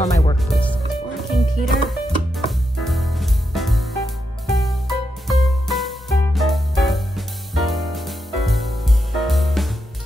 more my work booth. Working, Peter.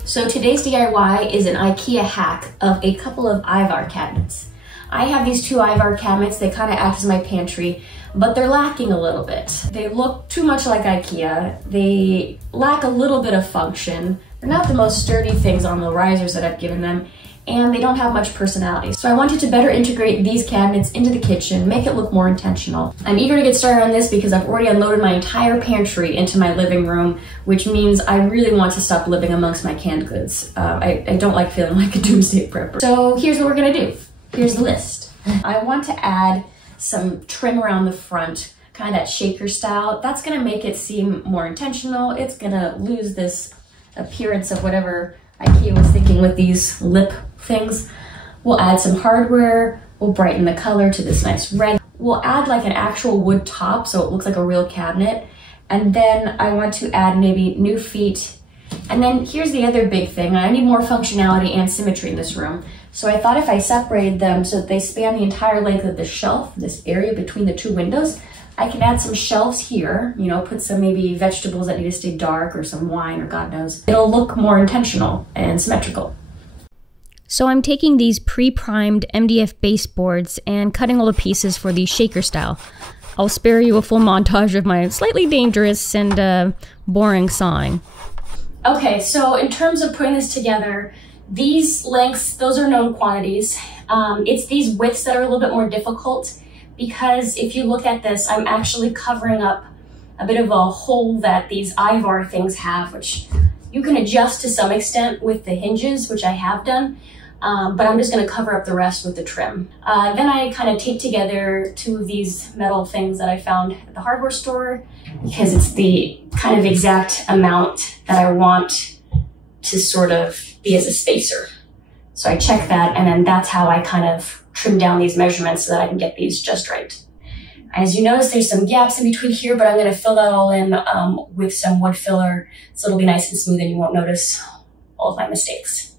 So today's DIY is an IKEA hack of a couple of IVAR cabinets. I have these two IVAR cabinets. They kind of act as my pantry, but they're lacking a little bit. They look too much like IKEA. They lack a little bit of function. They're not the most sturdy things on the risers that I've given them, and they don't have much personality. So I wanted to better integrate these cabinets into the kitchen, make it look more intentional. I'm eager to get started on this because I've already unloaded my entire pantry into my living room, which means I really want to stop living amongst my canned goods. I don't like feeling like a doomsday prepper. So here's what we're gonna do. Here's the list. I want to add some trim around the front, kind of that shaker style. That's gonna make it seem more intentional. It's gonna lose this appearance of whatever IKEA was thinking with these lip things. We'll add some hardware. We'll brighten the color to this nice red. We'll add like an actual wood top so it looks like a real cabinet. And then I want to add maybe new feet. And then here's the other big thing. I need more functionality and symmetry in this room. So I thought if I separated them so that they span the entire length of the shelf, this area between the two windows, I can add some shelves here, you know, put some maybe vegetables that need to stay dark or some wine or God knows. It'll look more intentional and symmetrical. So I'm taking these pre-primed MDF baseboards and cutting all the pieces for the shaker style. I'll spare you a full montage of my slightly dangerous and boring sawing. Okay, so in terms of putting this together, these lengths, those are known quantities. It's these widths that are a little bit more difficult because if you look at this, I'm actually covering up a bit of a hole that these IVAR things have, which you can adjust to some extent with the hinges, which I have done, but I'm just gonna cover up the rest with the trim. Then I kind of tape together two of these metal things that I found at the hardware store because it's the kind of exact amount that I want to sort of be as a spacer. So I check that, and then that's how I kind of trim down these measurements so that I can get these just right. As you notice, there's some gaps in between here, but I'm gonna fill that all in with some wood filler so it'll be nice and smooth and you won't notice all of my mistakes.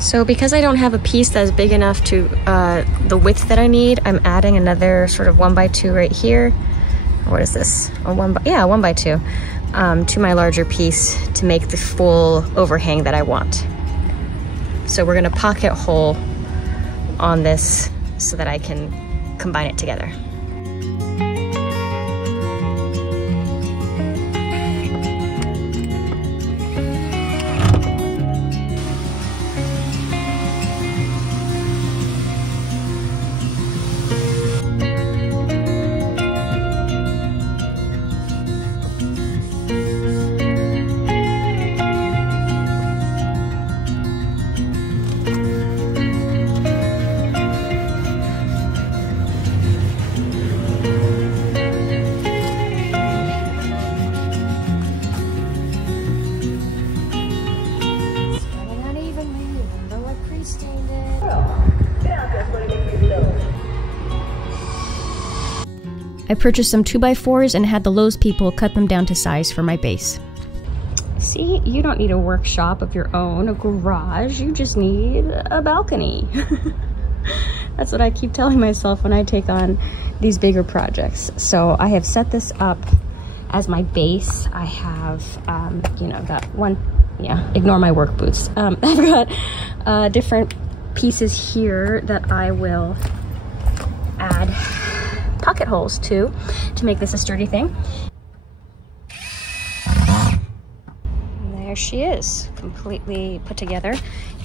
So because I don't have a piece that's big enough to the width that I need, I'm adding another sort of 1x2 right here. What is this? A 1x2 to my larger piece to make the full overhang that I want. So we're gonna pocket hole on this so that I can combine it together. I purchased some 2x4s and had the Lowe's people cut them down to size for my base. See, you don't need a workshop of your own, a garage, you just need a balcony. That's what I keep telling myself when I take on these bigger projects. So I have set this up as my base. I have, you know, that one, yeah, ignore my work boots. I've got different pieces here that I will add pocket holes to make this a sturdy thing. There she is, completely put together.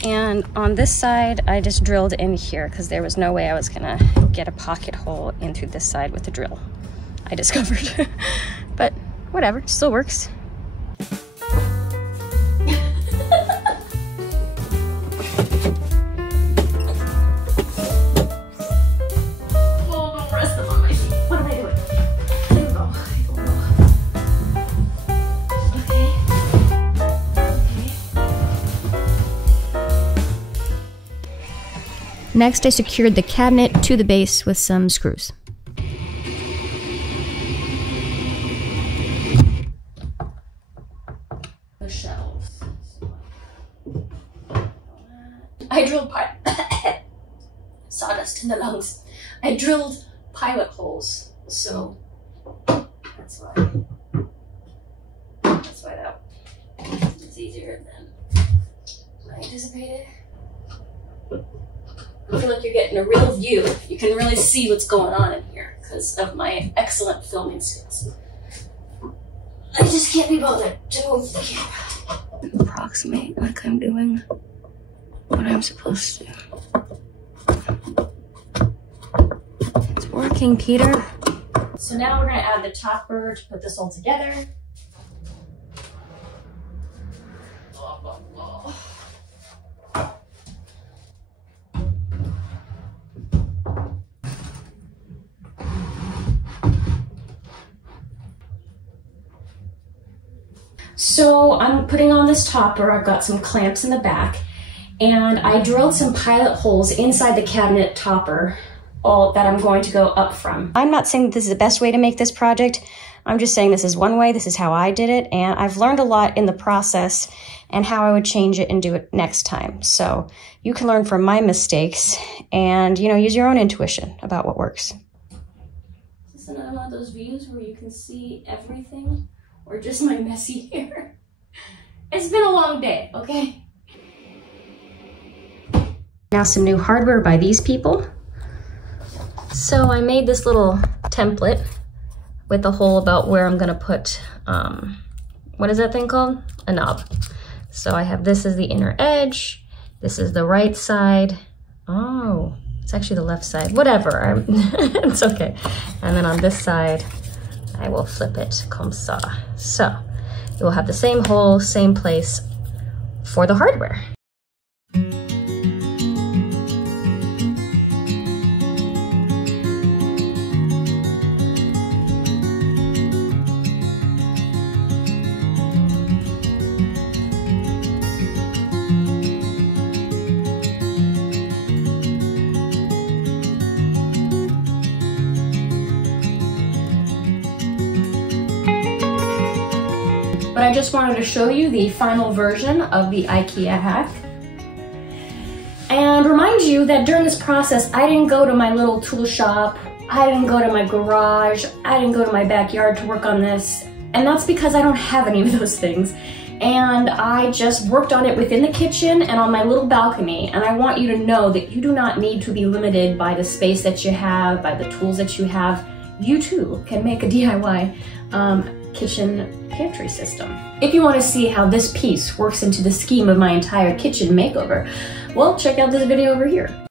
And on this side, I just drilled in here because there was no way I was gonna get a pocket hole in through this side with the drill, I discovered. But whatever, still works. Next, I secured the cabinet to the base with some screws. The shelves. I drilled sawdust in the lungs. I drilled pilot holes, so that's why that is easier than I anticipated. Looking like you're getting a real view. You can really see what's going on in here because of my excellent filming skills. I just can't be bothered to move the camera. Approximate like I'm doing what I'm supposed to. It's working, Peter. So now we're gonna add the topper to put this all together. So I'm putting on this topper. I've got some clamps in the back, and I drilled some pilot holes inside the cabinet topper, all that I'm going to go up from. I'm not saying that this is the best way to make this project. I'm just saying this is one way, this is how I did it, and I've learned a lot in the process and how I would change it and do it next time. So you can learn from my mistakes and, you know, use your own intuition about what works. Is this another one of those views where you can see everything? Or just my messy hair? It's been a long day, okay? Now some new hardware by these people. So I made this little template with a hole about where I'm gonna put, what is that thing called? A knob. So I have this as the inner edge, this is the right side. Oh, it's actually the left side, whatever, it's okay. And then on this side, I will flip it comme ça. So it will have the same hole, same place for the hardware. But I just wanted to show you the final version of the IKEA hack. And remind you that during this process, I didn't go to my little tool shop, I didn't go to my garage, I didn't go to my backyard to work on this. And that's because I don't have any of those things. And I just worked on it within the kitchen and on my little balcony. And I want you to know that you do not need to be limited by the space that you have, by the tools that you have. You too can make a DIY kitchen pantry system. If you want to see how this piece works into the scheme of my entire kitchen makeover, well, check out this video over here.